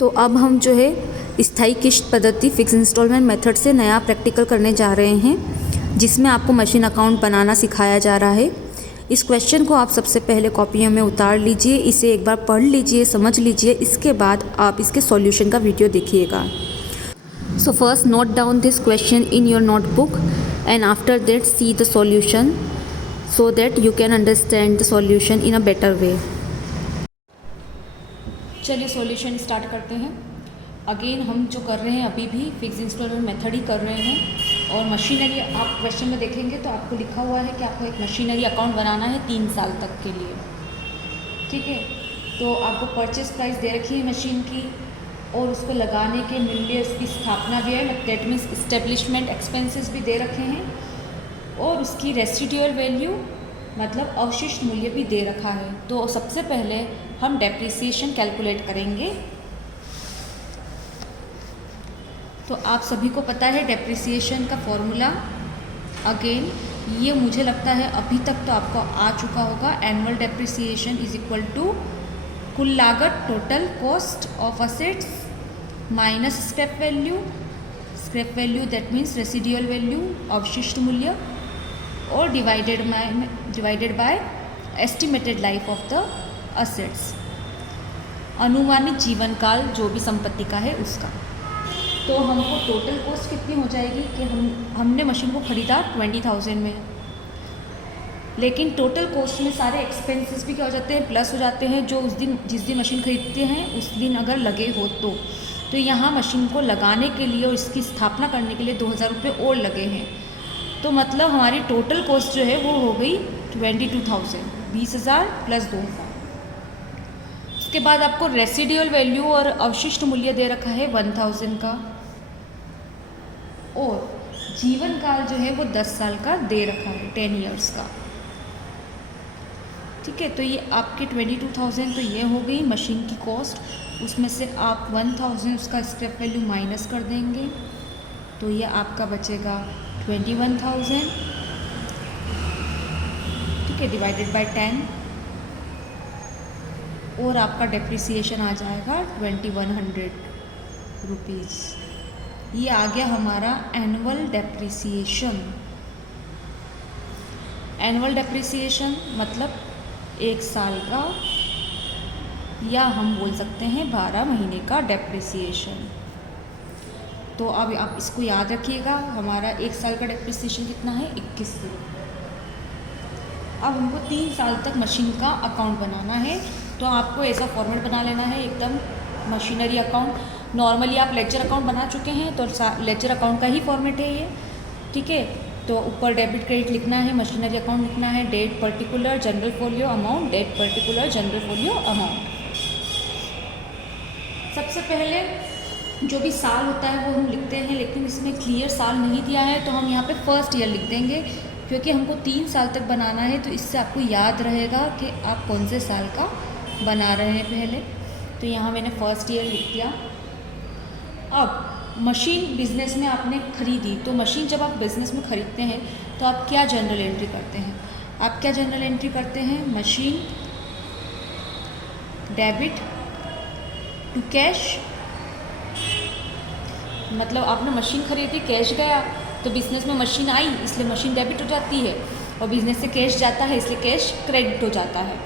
तो अब हम जो है स्थायी किश्त पद्धति फिक्स इंस्टॉलमेंट मेथड से नया प्रैक्टिकल करने जा रहे हैं, जिसमें आपको मशीन अकाउंट बनाना सिखाया जा रहा है। इस क्वेश्चन को आप सबसे पहले कॉपियों में उतार लीजिए, इसे एक बार पढ़ लीजिए, समझ लीजिए, इसके बाद आप इसके सॉल्यूशन का वीडियो देखिएगा। So first note down this question in your notebook and after that see the solution so that you can understand the solution in a better way। चलिए सॉल्यूशन स्टार्ट करते हैं। अगेन हम जो कर रहे हैं अभी भी फिक्स इंस्टॉलमेंट मेथड ही कर रहे हैं। और मशीनरी आप क्वेश्चन में देखेंगे तो आपको लिखा हुआ है कि आपको एक मशीनरी अकाउंट बनाना है 3 साल तक के लिए, ठीक है। तो आपको परचेस प्राइस दे रखी है मशीन की और उसको लगाने के मूल्य, उसकी स्थापना भी है, दैट मीन्स इस्टेब्लिशमेंट एक्सपेंसेस भी दे रखे हैं, और उसकी रेसिडुअल वैल्यू मतलब अवशिष्ट मूल्य भी दे रखा है। तो सबसे पहले हम डेप्रिसिएशन कैलकुलेट करेंगे। तो आप सभी को पता है डेप्रिसिएशन का फॉर्मूला। अगेन ये मुझे लगता है अभी तक तो आपको आ चुका होगा। Annual depreciation is equal to कुल लागत, total cost of assets minus scrap value that means residual value अवशिष्ट मूल्य, और divided by estimated life of the assets, अनुमानित जीवन काल जो भी संपत्ति का है उसका। तो हमको टोटल कॉस्ट कितनी हो जाएगी कि हमने मशीन को ख़रीदा 20,000 में, लेकिन टोटल कॉस्ट में सारे एक्सपेंसेस भी क्या हो जाते हैं, प्लस हो जाते हैं, जो जिस दिन मशीन खरीदते हैं उस दिन अगर लगे हो तो यहाँ मशीन को लगाने के लिए और इसकी स्थापना करने के लिए 2,000 रुपये और लगे हैं। तो मतलब हमारी टोटल कॉस्ट जो है वो हो गई 22,000, 20,000 प्लस 2,000। उसके बाद आपको रेसिडुअल वैल्यू और अवशिष्ट मूल्य दे रखा है 1,000 का, और जीवन काल जो है वो 10 साल का दे रखा है, 10 ईयर्स का, ठीक है। तो ये आपके 22,000 तो ये हो गई मशीन की कॉस्ट। उसमें से आप 1,000 उसका स्क्रैप वैल्यू माइनस कर देंगे, तो ये आपका बचेगा 21,000, ठीक है, डिवाइडेड बाय 10, और आपका डेप्रिसिएशन आ जाएगा 2,100 रुपीज़। ये आ गया हमारा एनुअल डेप्रिसिएशन। एनुअल डेप्रिसिएशन मतलब 1 साल का, या हम बोल सकते हैं 12 महीने का डेप्रिसिएशन। तो अब आप इसको याद रखिएगा, हमारा 1 साल का डेप्रिसिएशन कितना है, 21 दिन। अब हमको 3 साल तक मशीन का अकाउंट बनाना है, तो आपको ऐसा फॉर्मेट बना लेना है एकदम मशीनरी अकाउंट। नॉर्मली आप लेजर अकाउंट बना चुके हैं, तो लेजर अकाउंट का ही फॉर्मेट है ये, ठीक है। तो ऊपर डेबिट क्रेडिट लिखना है, मशीनरी अकाउंट लिखना है, date particular journal folio amount, date particular journal folio amount. सबसे पहले जो भी साल होता है वो हम लिखते हैं, लेकिन इसमें क्लियर साल नहीं दिया है, तो हम यहाँ पे फर्स्ट ईयर लिख देंगे, क्योंकि हमको 3 साल तक बनाना है। तो इससे आपको याद रहेगा कि आप कौन से साल का बना रहे हैं पहले। तो यहाँ मैंने फर्स्ट ईयर लिख दिया। अब मशीन बिज़नेस में आपने ख़रीदी, तो मशीन जब आप बिज़नेस में ख़रीदते हैं तो आप क्या जनरल एंट्री करते हैं, आप क्या जनरल एंट्री करते हैं, मशीन डेबिट टू कैश। मतलब आपने मशीन खरीदी, कैश गया, तो बिज़नेस में मशीन आई इसलिए मशीन डेबिट हो जाती है, और बिज़नेस से कैश जाता है इसलिए कैश क्रेडिट हो जाता है।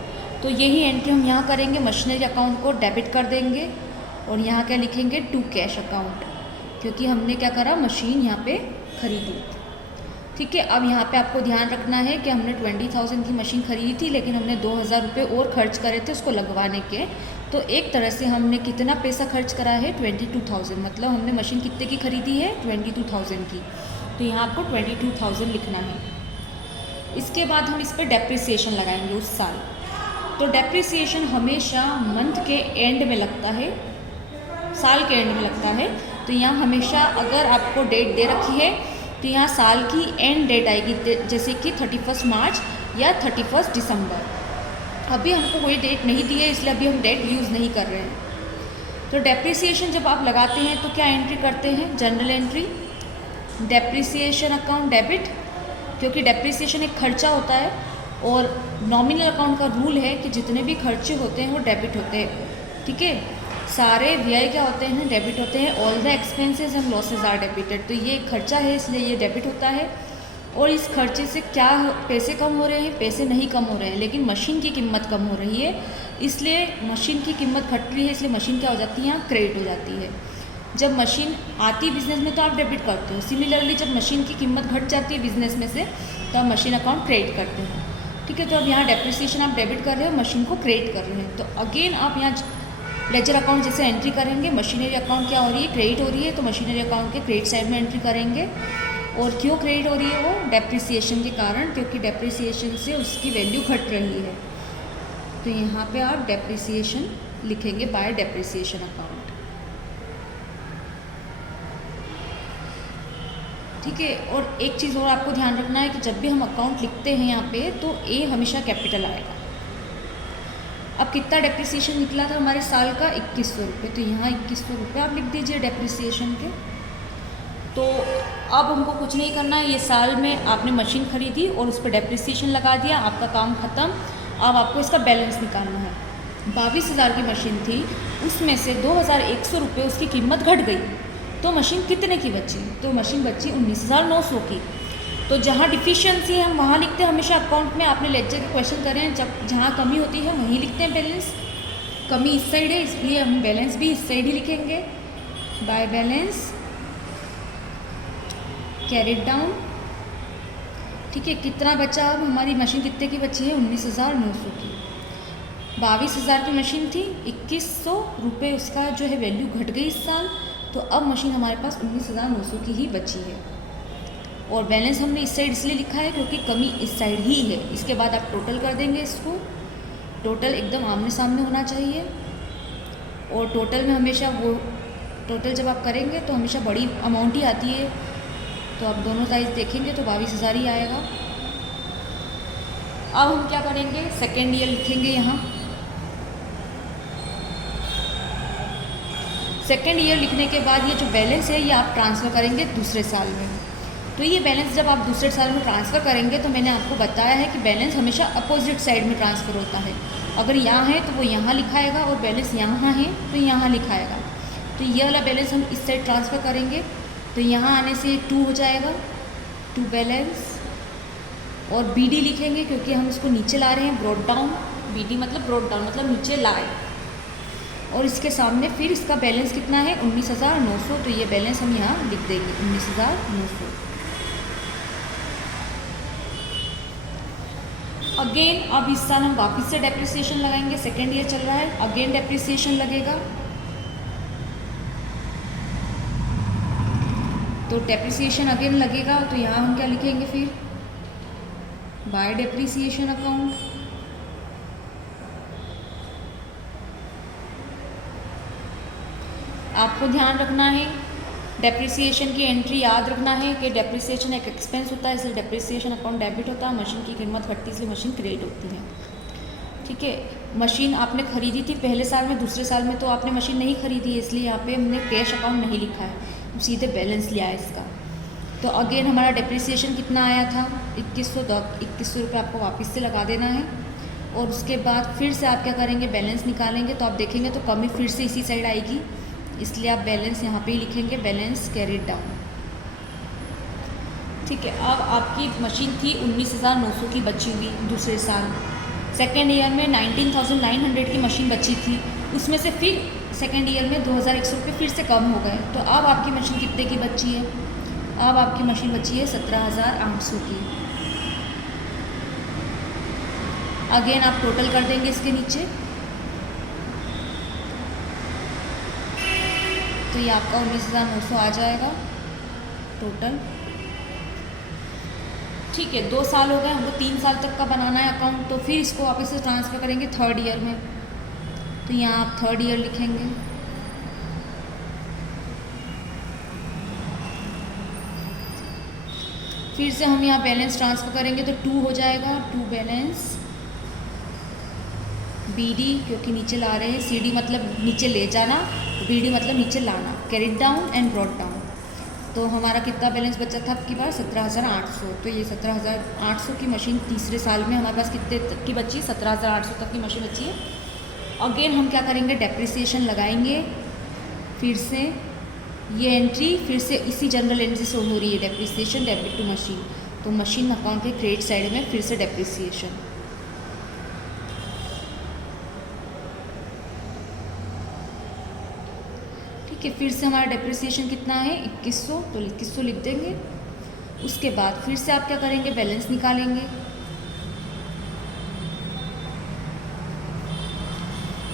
तो यही एंट्री हम यहाँ करेंगे, मशीनरी अकाउंट को डेबिट कर देंगे, और यहाँ क्या लिखेंगे, टू कैश अकाउंट, क्योंकि हमने क्या करा, मशीन यहाँ पे खरीदी, ठीक है। अब यहाँ पे आपको ध्यान रखना है कि हमने 20,000 की मशीन खरीदी थी, लेकिन हमने 2,000 रुपये और खर्च करे थे उसको लगवाने के। तो एक तरह से हमने कितना पैसा खर्च करा है, 22,000, मतलब हमने मशीन कितने की खरीदी है, 22,000 की। तो यहाँ आपको 22,000 लिखना है। इसके बाद हम इस पर डेप्रिसिएशन लगाएंगे उस साल। तो डेप्रिसिएशन हमेशा मंथ के एंड में लगता है, साल के एंड में लगता है। तो यहाँ हमेशा अगर आपको डेट दे रखी है तो यहाँ साल की एंड डेट आएगी, जैसे कि 31 मार्च या 31 दिसंबर। अभी हमको कोई डेट नहीं दी है, इसलिए अभी हम डेट यूज़ नहीं कर रहे हैं। तो डेप्रिसिएशन जब आप लगाते हैं तो क्या एंट्री करते हैं, general entry, depreciation account debit, क्योंकि डेप्रिसिएशन एक खर्चा होता है, और नॉमिनल अकाउंट का रूल है कि जितने भी खर्चे होते हैं वो डेबिट होते हैं, ठीक है। सारे व्यय क्या होते हैं, डेबिट होते हैं। All the expenses and losses are debited. तो ये खर्चा है इसलिए ये डेबिट होता है। और इस खर्चे से क्या पैसे कम हो रहे हैं, पैसे नहीं कम हो रहे हैं, लेकिन मशीन की कीमत कम हो रही है, इसलिए मशीन की कीमत घट रही है, इसलिए मशीन क्या हो जाती है, यहाँ क्रेडिट हो जाती है। जब मशीन आती है बिजनेस में तो आप डेबिट करते हो, सिमिलरली जब मशीन की कीमत घट जाती है बिजनेस में से तो आप मशीन अकाउंट क्रेडिट करते हो। ठीक है, तो अब यहाँ डेप्रिसिएशन आप डेबिट कर रहे हो, मशीन को क्रेडिट कर रहे हैं। तो अगेन आप यहाँ लेजर अकाउंट जैसे एंट्री करेंगे, मशीनरी अकाउंट क्या हो रही है, क्रेडिट हो रही है, तो मशीनरी अकाउंट के क्रेडिट साइड में एंट्री करेंगे। और क्यों क्रेडिट हो रही है, वो डेप्रिसिएशन के कारण, क्योंकि डेप्रिसिएशन से उसकी वैल्यू घट रही है। तो यहाँ पे आप डेप्रिसिएशन लिखेंगे बाय डेप्रिसिएशन अकाउंट। ठीक है, और एक चीज़ और आपको ध्यान रखना है कि जब भी हम अकाउंट लिखते हैं यहाँ पे तो ए हमेशा कैपिटल आएगा। अब कितना डेप्रिसिएशन निकला था हमारे साल का, 2100 रुपये, तो यहाँ 2100 रुपये आप लिख दीजिए डेप्रिसिएशन के। तो अब हमको कुछ नहीं करना है, ये साल में आपने मशीन खरीदी और उस पर डेप्रिसिएशन लगा दिया, आपका काम ख़त्म। अब आपको इसका बैलेंस निकालना है। 22,000 की मशीन थी, उसमें से 2,100 रुपये उसकी कीमत घट गई, तो मशीन कितने की बची, तो मशीन बची 19,900 की। तो जहाँ डिफिशियंसी है हम वहाँ लिखते हैं हमेशा अकाउंट में। आपने लेक्चर के क्वेश्चन करें, जब जहाँ कमी होती है वहीं लिखते हैं बैलेंस। कमी इस साइड है इसलिए हम बैलेंस भी इस साइड ही लिखेंगे, बाय बैलेंस कैरिड डाउन। ठीक है, कितना बचा, अब हमारी मशीन कितने की बची है, 19,900 की। 22,000 की मशीन थी, 2100 रुपये उसका जो है वैल्यू घट गई इस साल, तो अब मशीन हमारे पास 19,900 की ही बची है। और बैलेंस हमने इस साइड इसलिए लिखा है क्योंकि कमी इस साइड ही है। इसके बाद आप टोटल कर देंगे इसको, टोटल एकदम आमने सामने होना चाहिए। और टोटल में हमेशा वो टोटल जब आप करेंगे तो हमेशा बड़ी अमाउंट ही आती है, तो आप दोनों साइज देखेंगे तो 22,000 ही आएगा। अब हम क्या करेंगे, सेकेंड ईयर लिखेंगे यहाँ। सेकेंड ईयर लिखने के बाद ये जो बैलेंस है ये आप ट्रांसफ़र करेंगे दूसरे साल में। तो ये बैलेंस जब आप दूसरे साल में ट्रांसफ़र करेंगे तो मैंने आपको बताया है कि बैलेंस हमेशा अपोजिट साइड में ट्रांसफ़र होता है। अगर यहाँ है तो वो यहाँ लिखाएगा, और बैलेंस यहाँ है तो यहाँ लिखाएगा। तो ये वाला बैलेंस हम इस साइड ट्रांसफ़र करेंगे, तो यहाँ आने से 2 हो जाएगा, 2 बैलेंस। और BD लिखेंगे क्योंकि हम इसको नीचे ला रहे हैं, ब्रॉड डाउन। BD मतलब ब्रॉड डाउन, मतलब नीचे लाए। और इसके सामने फिर इसका बैलेंस कितना है, 19,900, तो ये बैलेंस हम यहाँ लिख देंगे 19,900। अगेन अब इस साल हम वापस से डेप्रिसिएशन लगाएंगे, सेकेंड ईयर चल रहा है, अगेन डेप्रिसिएशन लगेगा। तो डेप्रिसिएशन अगेन लगेगा, तो यहाँ हम क्या लिखेंगे फिर, बाय डेप्रिसिएशन अकाउंट। आपको ध्यान रखना है, डेप्रिसिएशन की एंट्री याद रखना है कि डेप्रिसिएशन एक एक्सपेंस होता है, इसलिए डेप्रिसिएशन अकाउंट डेबिट होता है। मशीन की कीमत घटती है इसलिए मशीन क्रेडिट होती है। ठीक है, मशीन आपने खरीदी थी पहले साल में, दूसरे साल में तो आपने मशीन नहीं खरीदी है, इसलिए यहाँ पे हमने कैश अकाउंट नहीं लिखा है, सीधे बैलेंस लिया है इसका। तो अगेन हमारा डेप्रिसिएशन कितना आया था, 2100, तो 2100 रुपये आपको वापस से लगा देना है। और उसके बाद फिर से आप क्या करेंगे, बैलेंस निकालेंगे, तो आप देखेंगे तो कमी फिर से इसी साइड आएगी, इसलिए आप बैलेंस यहाँ पे ही लिखेंगे, बैलेंस कैरिड डाउन। ठीक है, अब आपकी मशीन थी 19,900 की बची हुई दूसरे साल। सेकेंड ईयर में 19,900 की मशीन बची थी, उसमें से फिर सेकेंड ईयर में 2,100 रुपये फिर से कम हो गए। तो अब आपकी मशीन कितने की बची है, अब आपकी मशीन बची है 17,800 की। अगेन आप टोटल कर देंगे इसके नीचे, तो ये आपका 19,900 आ जाएगा टोटल। ठीक है, 2 साल हो गए, हमको 3 साल तक का बनाना है अकाउंट, तो फिर इसको वापस से ट्रांसफ़र करेंगे थर्ड ईयर में। तो यहाँ आप थर्ड ईयर लिखेंगे। फिर से हम यहाँ बैलेंस ट्रांसफ़र करेंगे तो 2 हो जाएगा, 2 बैलेंस BD क्योंकि नीचे ला रहे हैं, CD मतलब नीचे ले जाना, BD मतलब नीचे लाना, carried down and brought down. तो हमारा कितना बैलेंस बचा था आपकी बार, 17,800। तो ये 17,800 की मशीन तीसरे साल में हमारे पास कितने तक की बची, 17,800 तक की मशीन बची है। अगेन हम क्या करेंगे, डेप्रिसिएशन लगाएंगे। फिर से ये एंट्री फिर से इसी जनरल एंट्री से हो रही है, डेप्रिसिएशन डेबिट टू मशीन। तो मशीन अकाउंट के क्रेडिट साइड में फिर से डेप्रिसिएशन। ठीक है, फिर से हमारा डेप्रिसिएशन कितना है 2100, तो 2100 लिख देंगे। उसके बाद फिर से आप क्या करेंगे, बैलेंस निकालेंगे।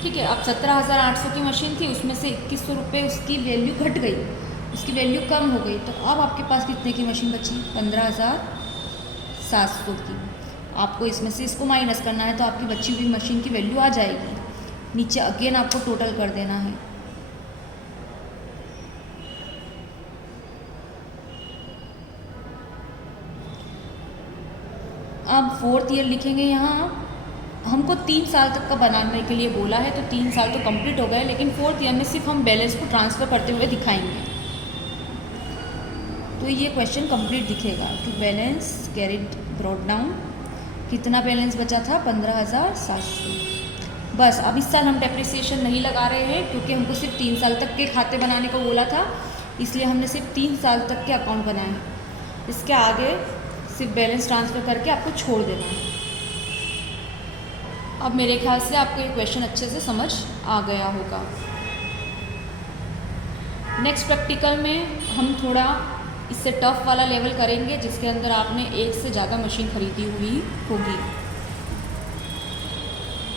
ठीक है, अब 17,800 की मशीन थी, उसमें से 2100 रुपये उसकी वैल्यू घट गई, उसकी वैल्यू कम हो गई। तो अब आपके पास कितने की मशीन बची, 15,700 की। आपको इसमें से इसको माइनस करना है, तो आपकी बची हुई मशीन की वैल्यू आ जाएगी। नीचे अगेन आपको टोटल कर देना है। अब 4th ईयर लिखेंगे। यहाँ हमको 3 साल तक का बनाने के लिए बोला है, तो 3 साल तो कंप्लीट हो गए, लेकिन 4th ईयर में सिर्फ हम बैलेंस को ट्रांसफ़र करते हुए दिखाएंगे। तो ये क्वेश्चन कंप्लीट दिखेगा। To balance carried brought down, कितना बैलेंस बचा था, 15,700। बस अब इस साल हम डेप्रिसिएशन नहीं लगा रहे हैं, क्योंकि हमको सिर्फ 3 साल तक के खाते बनाने को बोला था, इसलिए हमने सिर्फ 3 साल तक के अकाउंट बनाए। इसके आगे सिर्फ बैलेंस ट्रांसफ़र करके आपको छोड़ देना है। अब मेरे ख्याल से आपको ये क्वेश्चन अच्छे से समझ आ गया होगा। नेक्स्ट प्रैक्टिकल में हम थोड़ा इससे टफ वाला लेवल करेंगे, जिसके अंदर आपने एक से ज़्यादा मशीन खरीदी हुई होगी।